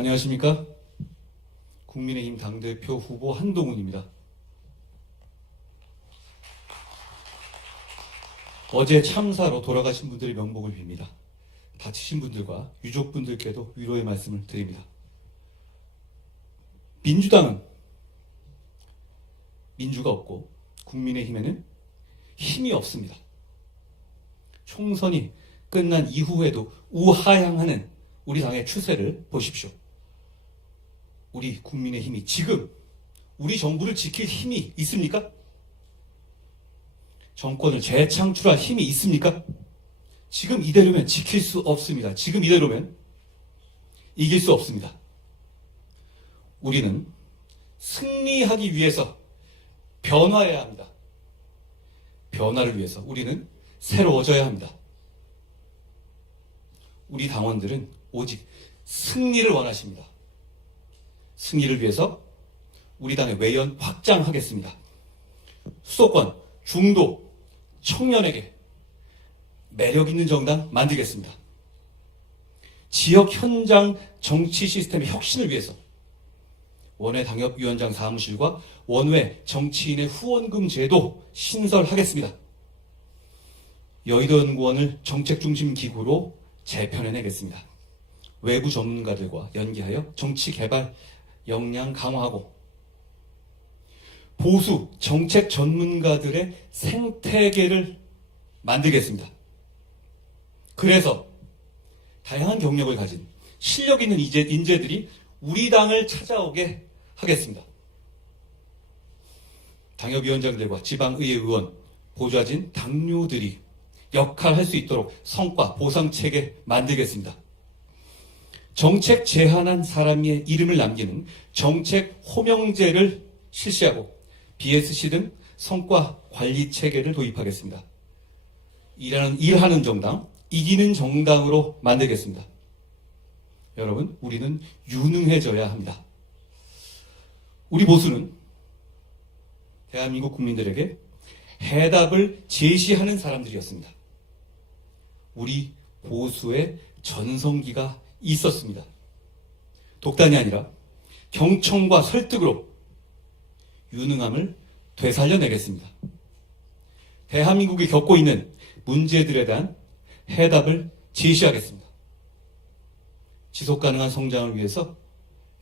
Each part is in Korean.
안녕하십니까? 국민의힘 당대표 후보 한동훈입니다. 어제 참사로 돌아가신 분들의 명복을 빕니다. 다치신 분들과 유족분들께도 위로의 말씀을 드립니다. 민주당은 민주가 없고 국민의힘에는 힘이 없습니다. 총선이 끝난 이후에도 우하향하는 우리 당의 추세를 보십시오. 우리 국민의 힘이 지금 우리 정부를 지킬 힘이 있습니까? 정권을 재창출할 힘이 있습니까? 지금 이대로면 지킬 수 없습니다. 지금 이대로면 이길 수 없습니다. 우리는 승리하기 위해서 변화해야 합니다. 변화를 위해서 우리는 새로워져야 합니다. 우리 당원들은 오직 승리를 원하십니다. 승리를 위해서 우리 당의 외연 확장하겠습니다. 수도권, 중도, 청년에게 매력 있는 정당 만들겠습니다. 지역 현장 정치 시스템의 혁신을 위해서 원외 당협위원장 사무실과 원외 정치인의 후원금 제도 신설하겠습니다. 여의도 연구원을 정책 중심 기구로 재편해내겠습니다. 외부 전문가들과 연계하여 정치 개발 역량 강화하고 보수 정책 전문가들의 생태계를 만들겠습니다. 그래서 다양한 경력을 가진 실력 있는 이제- 인재들이 우리 당을 찾아오게 하겠습니다. 당협위원장들과 지방의회 의원, 보좌진, 당뇨들이 역할할 수 있도록 성과 보상 체계 만들겠습니다. 정책 제안한 사람의 이름을 남기는 정책 호명제를 실시하고 BSC 등 성과 관리 체계를 도입하겠습니다. 일하는, 일하는 정당, 이기는 정당으로 만들겠습니다. 여러분, 우리는 유능해져야 합니다. 우리 보수는 대한민국 국민들에게 해답을 제시하는 사람들이었습니다. 우리 보수의 전성기가 있었습니다. 독단이 아니라 경청과 설득으로 유능함을 되살려내겠습니다. 대한민국이 겪고 있는 문제들에 대한 해답을 제시하겠습니다. 지속 가능한 성장을 위해서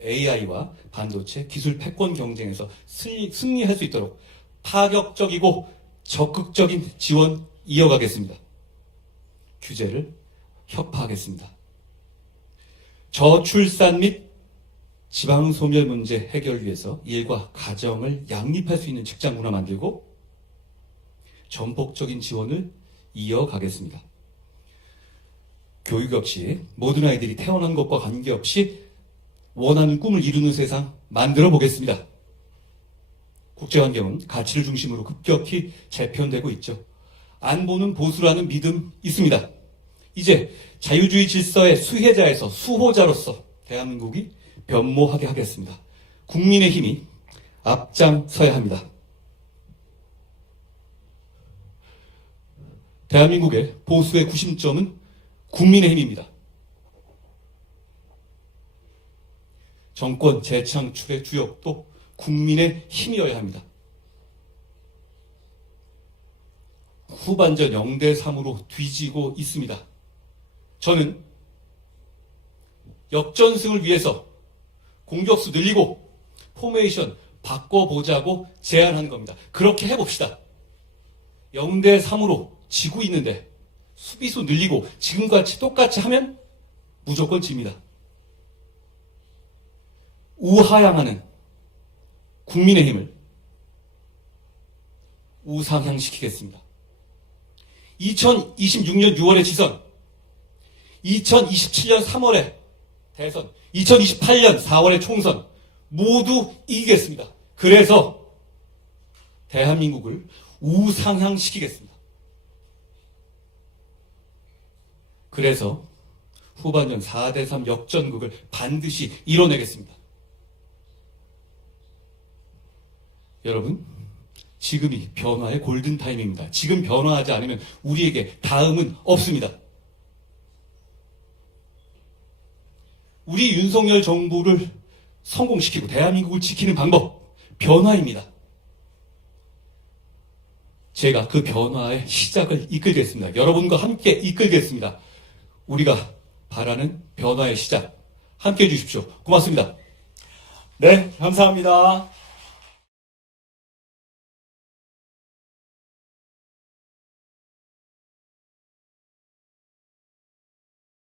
AI와 반도체 기술 패권 경쟁에서 승리, 승리할 수 있도록 파격적이고 적극적인 지원 이어가겠습니다. 규제를 혁파하겠습니다. 저출산 및 지방소멸 문제 해결 위해서 일과 가정을 양립할 수 있는 직장 문화 만들고 전폭적인 지원을 이어가겠습니다. 교육 역시 모든 아이들이 태어난 것과 관계없이 원하는 꿈을 이루는 세상 만들어 보겠습니다. 국제환경은 가치를 중심으로 급격히 재편되고 있죠. 안보는 보수라는 믿음 있습니다. 이제 자유주의 질서의 수혜자에서 수호자로서 대한민국이 변모하게 하겠습니다. 국민의 힘이 앞장서야 합니다. 대한민국의 보수의 구심점은 국민의 힘입니다. 정권 재창출의 주역도 국민의 힘이어야 합니다. 후반전 0대 3으로 뒤지고 있습니다. 저는 역전승을 위해서 공격수 늘리고 포메이션 바꿔보자고 제안하는 겁니다. 그렇게 해봅시다. 0대 3으로 지고 있는데 수비수 늘리고 지금같이 똑같이 하면 무조건 집니다. 우하향하는 국민의힘을 우상향시키겠습니다. 2026년 6월에 지선, 2027년 3월에 대선, 2028년 4월에 총선 모두 이기겠습니다. 그래서 대한민국을 우상향시키겠습니다. 그래서 후반전 4대3 역전극을 반드시 이뤄내겠습니다. 여러분, 지금이 변화의 골든타임입니다. 지금 변화하지 않으면 우리에게 다음은 없습니다. 우리 윤석열 정부를 성공시키고 대한민국을 지키는 방법, 변화입니다. 제가 그 변화의 시작을 이끌겠습니다. 여러분과 함께 이끌겠습니다. 우리가 바라는 변화의 시작, 함께 해주십시오. 고맙습니다. 네, 감사합니다.